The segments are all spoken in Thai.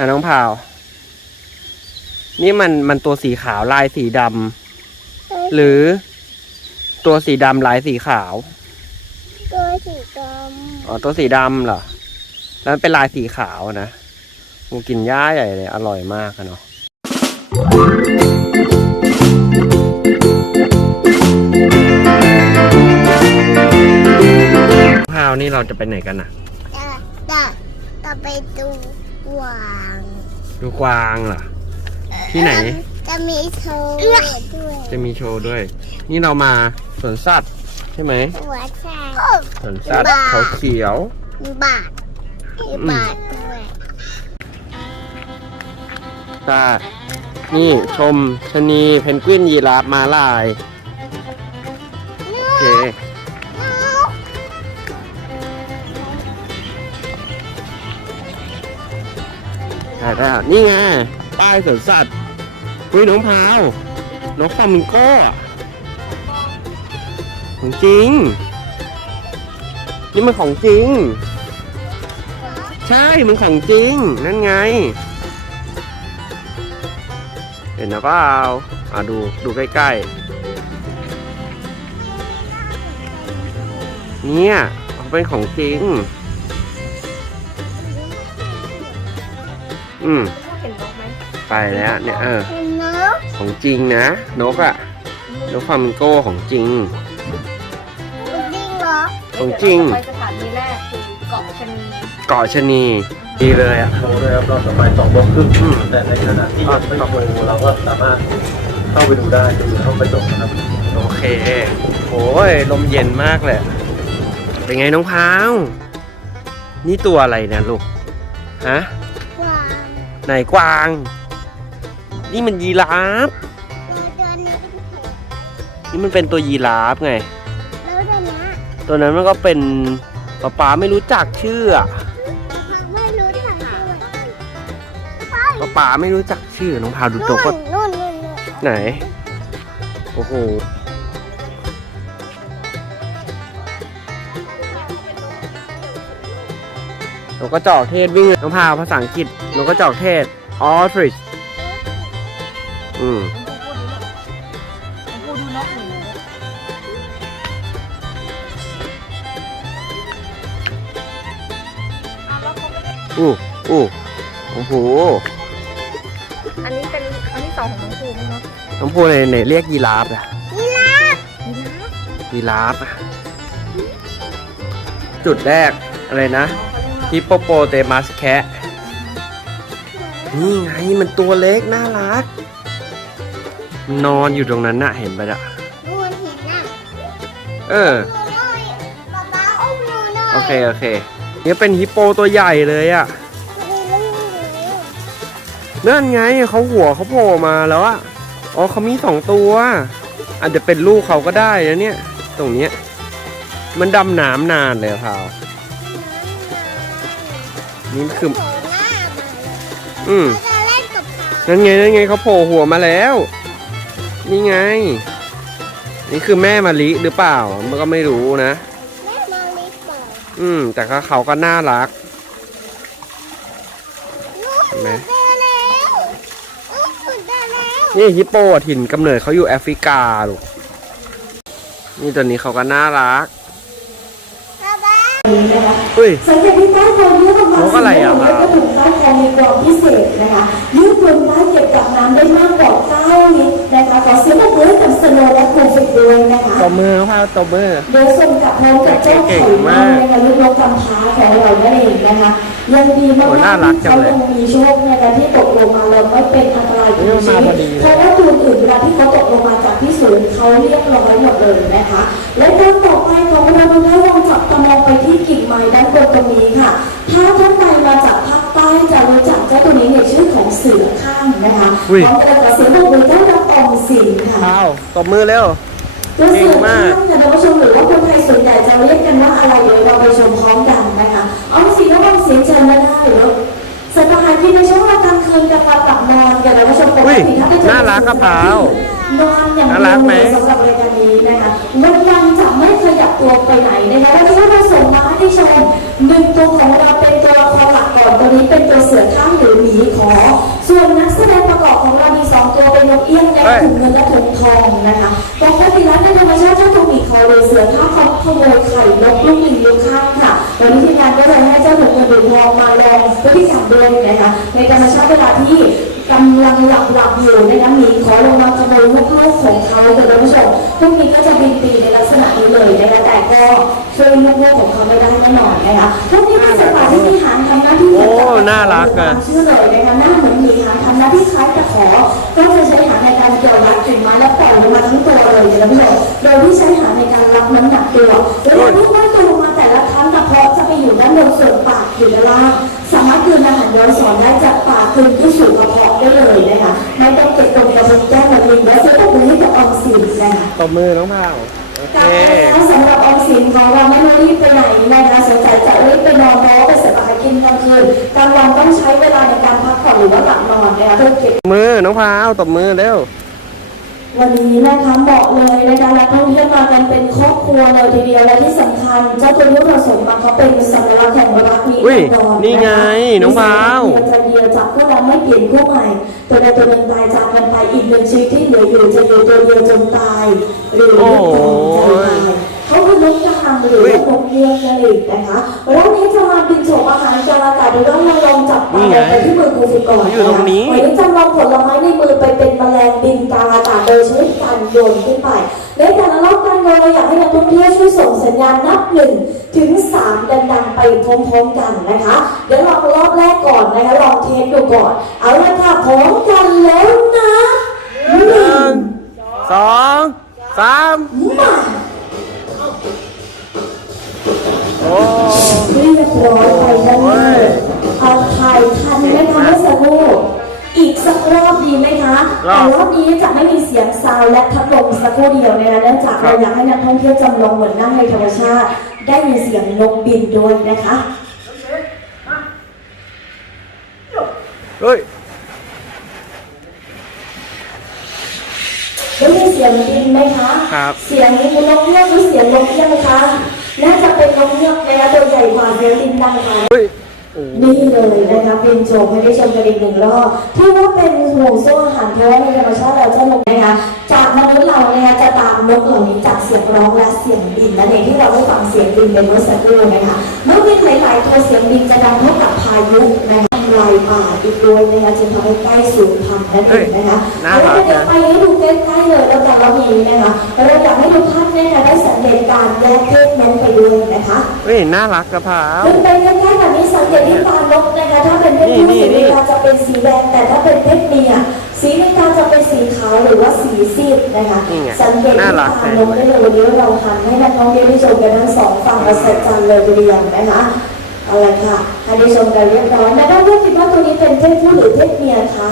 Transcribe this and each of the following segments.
อะน้องพาว นี่มันมันตัวสีขาวลายสีดำหรือตัวสีดำลายสีขาว ตัวสีดอ๋อตัวสีดำเหรอ แล้วมันเป็นลายสีขาวนะมูกินหญ้าใหญ่เลย อร่อยมากอะเนาะพาวนี่เราจะไปไหนกันนะำจะจะจะไปดู กวางดูกวางเหรอ ที่ไหน จะมีโชว์ด้วยจะมีโชว์ด้วย นี่เรามาสวนสัตว์ใช่ไหมหัวใจสวนสัตว์บ้าเขาเขียว มีบาทมีบาทด้วยใช่นี่ชมชะนีเพนกวินยีราฟมาลาย โอเค ได้แล้วนี่ไงป้ายสวนสัตว์อุ้ยน้องพาวนกฟลามิงโก้ของจริง นี่มันของจริง ใช่มันของจริง นั่นไง เห็นนะเปล่าอะดูดูใกล้ๆ เนี่ยเขาเป็นของจริง อืมเห็นนกไหมไปแล้วเนี่ยเออ เห็นนกของจริงนะนกอะนกฟลามิงโก้ของจริง จริงเหรอของจริงไปสถานีแรกคือเกาะชะนีเกาะชะนีดีเลยอะโชว์ด้วยครับรอบต่อไปสองโมงครึ่งอืม แต่ในขณะที่ยังไม่โชว์เราก็สามารถเข้าไปดูได้ดูห้องกระจกนะครับโอเคโอ้ยลมเย็นมากเลย เป็นไงน้องพาว นี่ตัวอะไรเนะลูก ฮะกวาง ไหนกวาง นี่มันยีราฟ ตัวนี้เป็นเห็ดนี่มันเป็นตัวยีราฟไง แล้วตัวนี้ตัวนั้นมันก็เป็นป๊าป๊าไม่รู้จักชื่ออะไม่รู้จักด้วยป๊าป๊าไม่รู้จักชื่อน้องพาวดูตัวก็นู่นนู่นนู่นไหน โอ้โห นกกระจอกเทศวิ่งน้องพาวภาษาอังกฤษนกกระจอกเทศ ostrich อืมพูดดูนกหนูอู้อู้โอ้โหอันนี้เป็นครั้งที่สองของน้องภูมิเนาะน้องพูดในไหนเรียกยีราฟอะยีราฟยีราฟอะจุดแรกอะไรนะ ฮิปโปโปเตมัสแคะนี่ไงมันตัวเล็ก น่ารักมันนอนอยู่ตรงนั้นน่ะเห็นปะน่ะดูเห็นน่ะเออดูหน่อยป๊าป๊าอุ้มหนูหน่อยโอเค โอเคเนี่ยเป็นฮิปโปตัวใหญ่เลยอะนั่นไงเขาหัวเขาโผล่มาแล้วอะอ๋อเขามีสองตัวอาจจะเป็นลูกเขาก็ได้นะเนี่ย ตรงเนี้ย มันดำน้ำนานเลยอะพาว นี่คือโผล่หน้ามาเลยอืมเขาจะเล่นกับเขานั่นไงนั่นไงเขาโผล่หัวมาแล้ว นี่ไง นี่คือแม่มะลิหรือเปล่ามันก็ไม่รู้นะ แม่มาลิปบอกอืม แต่ก็เขาก็น่ารัก ลูกเห็นไหมเจอแล้วลูกขุดเจอแล้วนี่ฮิปโปอะถิ่นกำเนิดเขาอยู่แอฟริกาลูกนี่ตัวนี้เขาก็น่ารักป๊าป๊าเฮ้ยสังเกตที่ใต้ท้องยืดออกมานกอะไรอะแล้วก็ถุงใต้ท้องมีกรองพิเศษนะคะยืดบนได้เก็บกับน้ำได้มากกว่า9ลิตรนะคะขอเสียงปรบมือให้กับสโนว์และครูฝึกด้วยนะคะตบมือเขาพาตบมือเดี๋ยวส่งกลับพร้อมกับเจ้าไข่เน่านะคะลูกนกกำพร้าของเรานั่นเองนะคะยังดีมากโอ้น่ารักๆจัที่งเขาเลยยังมีโชคนะคะที่ตกลงมาแล้วไม่เป็นอันตรายถึงเออชีมาพวิอตดีเลยเพราะว่าตัวอื่นเวลาที่เขาตกลงมาจากที่สูง เขาเรียบร้อยหมดเลยนะคะ และด้านต่อไปของเราทุกท่านลองจับตามองไปที่กิ่งไม้ด้านบนตรงนี้ค่ะ ถ้าท่านใดมาจากภาคใต้จะรู้จักเจ้าตัวนี้ในชื่อของเสือข้างนะคะอุ้ยพร้อมกับเสียงปรบมือต้อนรับออมสินค่ะพาวตบมือเร็วตัวเสือเก่งมาข้ากงค่ะท่านผู้ชมหรือว่าคนไทยส่วนใหญ่จะเรียกกันว่าอะไรเดี๋ยวเราไปชมพร้อมกันนะคะออมสินระวังเสียงเชิญมาได้หรือว่าสัตว์อาหารที่ในช่วงเวลากลางคืนกับการหลับนอนกันท่านผู้ชมปกอุ้ยติถ้าไปเจอน่ารักกระเพรา นอนอย่างน่ารักไหมสำหรับรายการนี้นะคะวันวันจะไม่ขยับตัวไปไหนนะคะแล้วที่เราส่งมาให้ชมหนึ่งตัวของเราเป็นตัว ละครหลักก่อนตัวนี้เป็นตัวเสือข้างหรือหมีขอ ส่วนนักแสดงประกอบของเอี้ยงในนกเฮ้ยถุงเงินและถุงทองนะคะปกติแล้วในธรรมชาติถ้าถูกอีกคอเลยเสือถ้าเขาขโมยไข่นกลูกหลิงลูกข้างค่ะวันนี้ทีมงานก็เลยให้เจ้าถุงเงินถุงทองมาลองพฤติกรรมด้วยนะคะในธรรมชาติเวลาที่กำลังหลับหลับอยู่ในน้ำมีขอลงมาขโมยลูกลูกของเขาค่ะท่านผู้ชมพวกนี้ก็จะบินปีในลักษณะนี้เลยนะคะแต่ก็ช่วยลูกลูกของเขาไม่ได้แน่นอนนะคะพวกนี้เป็นสัตว์ป่าที่มีหางทำ มือนกับโอ้น่ารักอะชื่อเลยนะคะหน้าเหมือนหมีหางทำหน้าที่คล้ายตะขอ ก็จะใช้หางในการเกี่ยวรัดกิ่งไม้และปล่อยลงมาทั้งตัวเลยนะพี่เลยโดยที่ใช้หางในการรับน้ำหนักตัวเวลาที่ว่าตัวลงมาแต่ละครั้งกระเพาะจะไปอยู่ด้านบนส่วนปากอยู่ด้านล่างสามารถกลืนอาหารย้อนสอนได้จากปากคืนที่สู่กระเพาะได้เลยนะคะไม่ต้องเก็บตรงกระเพาะแก้มแบบนี้และจะต้องไปให้กับออมสินนะคะตบมือน้องพาวโอเคการแล้สำหรับออมสินของเราไม่ต้รีบไปไหนนะคะสนใจจะรีบไปนอนเพราะเป็นสบาย กินกลางคืนกลางวันต้องใช้เวลาในการพักผ่อนหรือว่าหลับนอนนะคะเพื่อเก็บมือ น้องพาวตบมือเร็ววันนี้นะคะเหมาะเลยนะคะและท่องเที่ยวมากันเป็นครอบครัวเลยทีเดียวและที่สำคัญเจ้าตัวนี้ผสมมาเขาเป็นสัญลักษณ์แห่งรักนี้อุ้ยแน่นอนนี่ไงน้องพาวมีใจเดียวจับก็เราไม่เปลี่ยนคู่ใหม่ตัวใดตัวหนึ่งตายจากกันไปอีกหนึ่งชีวิตที่เหลืออยู่จะอยู่ตัวเดียวจนตายหรือไม่ ตายจะตายเขาคือนกกระหังหรือว่านกเงือกนั่นเองนะคะรอบนี้จะมาบินโฉมอาหารกลางอากาศโดยต้องมาลองจับปลาไปที่มือกูฟิก่อนอยู่ตรงนี้วันนี้จำลองผลไม้ในมือไปเป็นแมลงบินกลางอากาศโดยใช้การโยนขึ้นไปในแต่ละรอบการโยนเราอยากให้นักท่องเที่ยวช่วยส่งสัญญาณนับหนึ่งถึงสามดังๆไปพร้อมๆกันนะคะ เดี๋ยวลองรอบแรกก่อนนะคะลองเทสดูก่อน เอาละค่ะพร้อมกันแล้วนะหหนึ่นึ่งงสองสามมา โอ้เรียบร้อยไปด้านหน้าเอาถ่ายทันไหมคะเมื่อสักครู่อีกสักรอบดีไหมคะแต่รอบนี้จะไม่มีเสียงซาวด์และพัดลมสักครู่เดียวนะคะเนื่องจากเราอยากให้นักท่องเที่ยวจำลองเหมือนนั่งในธรรมชาติ ได้ยินเสียงนกบินด้วยนะคะเฮ้ยได้ยินเสียงบินไหมคะครับเสียงนกเงือกหรือเสียงนกเอี้ยงคะ เฮ้ยโอ้นี่เลยนะคะเป็นโจมให้ได้ชมกันอีกหนึ่งรอบที่ว่าเป็นห่วงโซ่อาหารแท้ในธรรมชาติเราเจ้านนะคะจากมนุษย์เรานะคะจะตามนกเหล่านี้จากเสียงร้องและเสียงบินนั่นเองที่เราได้ฟังเสียงบินในเมื่อสักครู่นะคะเมื่อบินหลายๆตัวเสียงบินจะดังเท่ากับพายุนะคะำลายป่าอีกด้วยนะคะจึงทำให้ใกล้สูญพันธุ์นั่นเองนะคะน่ารักนะเดี๋ยวไปให้ดูใกล้ๆเลยแล้วกันว่ามีนะคะเราอยากให้ทุกท่านเนี่ยได้สังเกตการแยกเพศนกไปด้วยนะคะเฮ้ยน่ารักกระพาวมันเป็นใกล้ๆแบบนี้สังเกตที่ตานกนะคะถ้าเป็นเพศผู้นี่สีนี่ในตาจะเป็นสีแดงแต่ถ้าเป็นเพศเมียสีในตาจะเป็นสีขาวหรือว่าสีซีดนะคะนี่ไงสังเกตที่น่ารักตานกได้เลยวันนี้เราทำให้นักท่องเที่ยวได้ชมกันทั้งสองฝั่งอัศจรรย์เลยทีเดียวนะคะ เอาละค่ะให้ได้ชมกันเรียบร้อยแล้วก็คิดว่าตัวนี้เป็นเพศผู้หรือเพศเมียคะ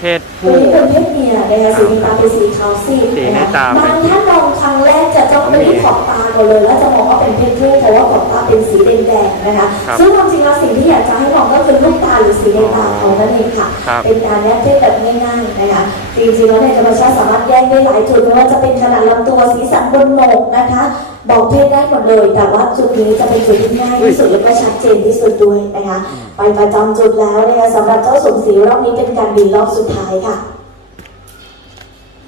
เพศตัวผู้ นี้เป็นเพศเมียนะคะสีในตาเป็นสีขาวซีดสีในนะคะตาเป็น บางท่านมองครั้งแรกจะจ้องไปที่ขอบตาก่อนเลยแล้วจะมองว่าเป็นเพศผู้เพราะว่าขอบตาเป็นสีแดงๆนะคะ ครับ ซึ่งความจริงแล้วสิ่งที่อยากจะให้มองก็คือลูกตาหรือสีในตาเขานั่นเองค่ะ ครับ เป็นการแยกเพศแบบง่ายๆนะคะจริงๆแล้วในธรรมชาติสามารถแยกได้หลายจุดไม่ว่าจะเป็นขนาดลำตัวสีสันบนโหนกนะคะ บอกเพศได้หมดเลย แต่ว่าจุดนี้จะเป็นจุดที่ง่ายที่สุดและก็ชัดเจนที่สุดด้วยนะคะ ไปประจำจุดแล้วนะคะสำหรับเจ้าสมศรีรอบนี้เป็นการบินรอบสุดท้ายค่ะ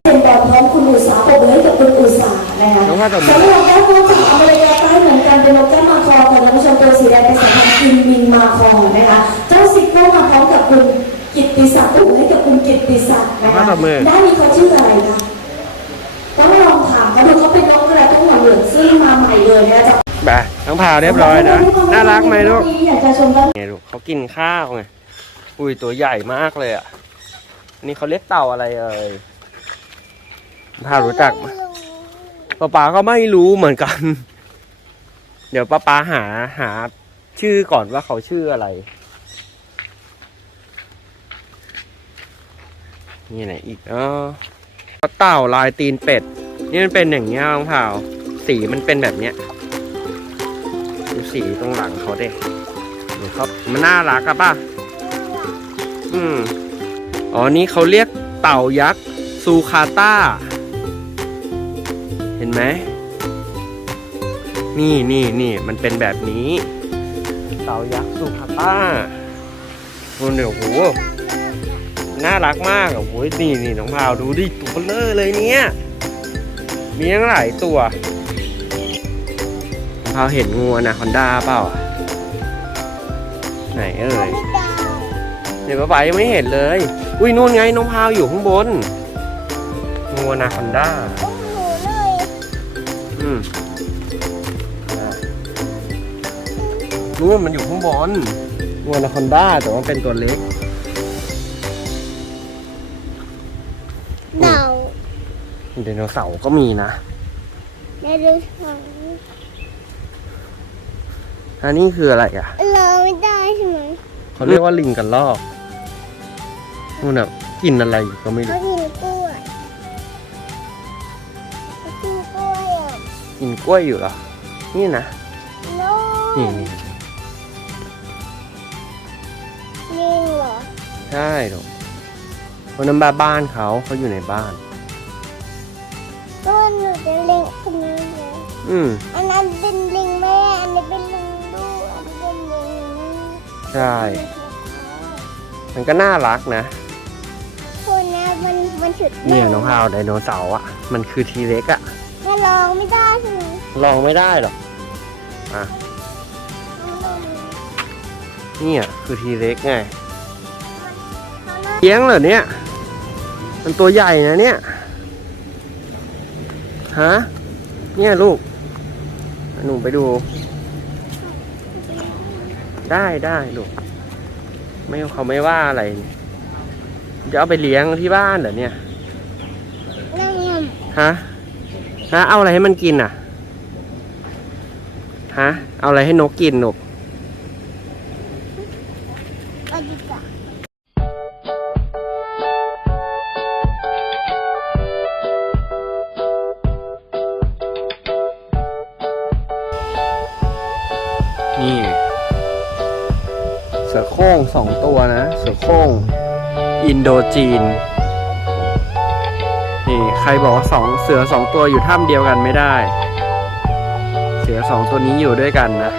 เป็นแบบพร้อมคุณอุตสาหปรบมือให้กับคุณอุตสาหนะคะน้องว่าตบมือสำหรับแก้วมาจากอเมริกาใต้เหมือนกันเป็นนกแก้วมาคอค่ะท่านผู้ชมตัวสีแดงเป็นสายพันธุ์กินมินมาคอนะคะเจ้าซิกโก้มาพร้อมกับคุณกิตติศักดิ์ปรบมือให้กับคุณกิตติศักดิ์นะคะน้องว่าตบมือได้มีเขาชื่ออะไรคะ ไปน้องพาวเรียบร้อยนะ น่ารักไหมลูกอยากจะชมกันไงลูกเขากินข้าวไง อุ้ยตัวใหญ่มากเลยอะ นี่เขาเรียกเต่าอะไรเอ่ยพาวรู้จักไหมป้าป๋าก็ไม่รู้เหมือนกัน เดี๋ยวป้าป๋าหาหาชื่อก่อนว่าเขาชื่ออะไร นี่ไหนอีกอ๋อเต่าลายตีนเป็ด นี่มันเป็นอย่างเงี้ยน้องพาว สีมันเป็นแบบเนี้ย ดูสีตรงหลังเขาเด็เดี๋ยวเขามันน่ารักอะป่ะ อืมอ๋อ นี่เขาเรียกเต่ายักษ์ซูคาต้า เห็นไหม นี่นี่นี่มันเป็นแบบนี้ เต่ายักษ์ซูคาต้าโอ้เดี๋ยวโหน่ารักมากอะโอ้ยนี่นี่น้องพาวดูดิตัวเลอเลยเนี่ย มีทั้งหลายตัว น้องพาวเห็นงูอนะคอนด้าเปล่าอะไหนเอ่ยไม่ได้เดี๋ยวป้ายังไม่เห็นเลย อุ้ยนู่นไงน้องพาวอยู่ข้างบนงูอนาคอนด้าอุ้มหนูเลยอืมอะนู่นมันอยู่ข้างบนงูอนาคอนด้าแต่ว่าเป็นตัวเล็กเดาไดโนเสาร์ก็มีนะได้ดูสอง อันนี้คืออะไรอะ เราไม่ได้ใช่ไหมเขาเรียกว่าลิงกันลอกนู่นน่ะกินอะไรอยู่ก็ไม่เขารู้กินกล้วยเขากินกล้วยอะกินกล้วยอยู่เหรอ นี่นะโน้นี่นี่ลิงเหรอ ใช่หรอกคนนั้นบ้านบ้านเขาเขาอยู่ในบ้านก็หนูจะลิงคนนี้เลยอืมอันนั้นเป็นลิงแม่ อันนี้เป็น ใช่ มันก็น่ารักนะคนนี้มันมันฉุดเนี่ยน้องฮาวไดโนเสาร์อะ มันคือทีเล็กอะจะลองไม่ได้ใช่ไหมลองไม่ได้หรอกเนี่ยคือทีเล็กไงเลี้ยงเหรอเนี่ย มันตัวใหญ่นะเนี่ยฮะเนี่ยลูกหนูไปดู ได้ได้ลูกไม่เขาไม่ว่าอะไรนี่จะเอาไปเลี้ยงที่บ้านเหรอเนี่ยนั่งงฮะฮะเอาอะไรให้มันกินอะฮะเอาอะไรให้นกกินหนูำเอาดีกว่านี่เสือโค ร่งสองตัวนะ เสือโคร่งอินโดจีน นี่ใครบอกว่าสองเสือสองตัวอยู่ถ้ำเดียวกันไม่ได้ เสือสองตัวนี้อยู่ด้วยกันนะ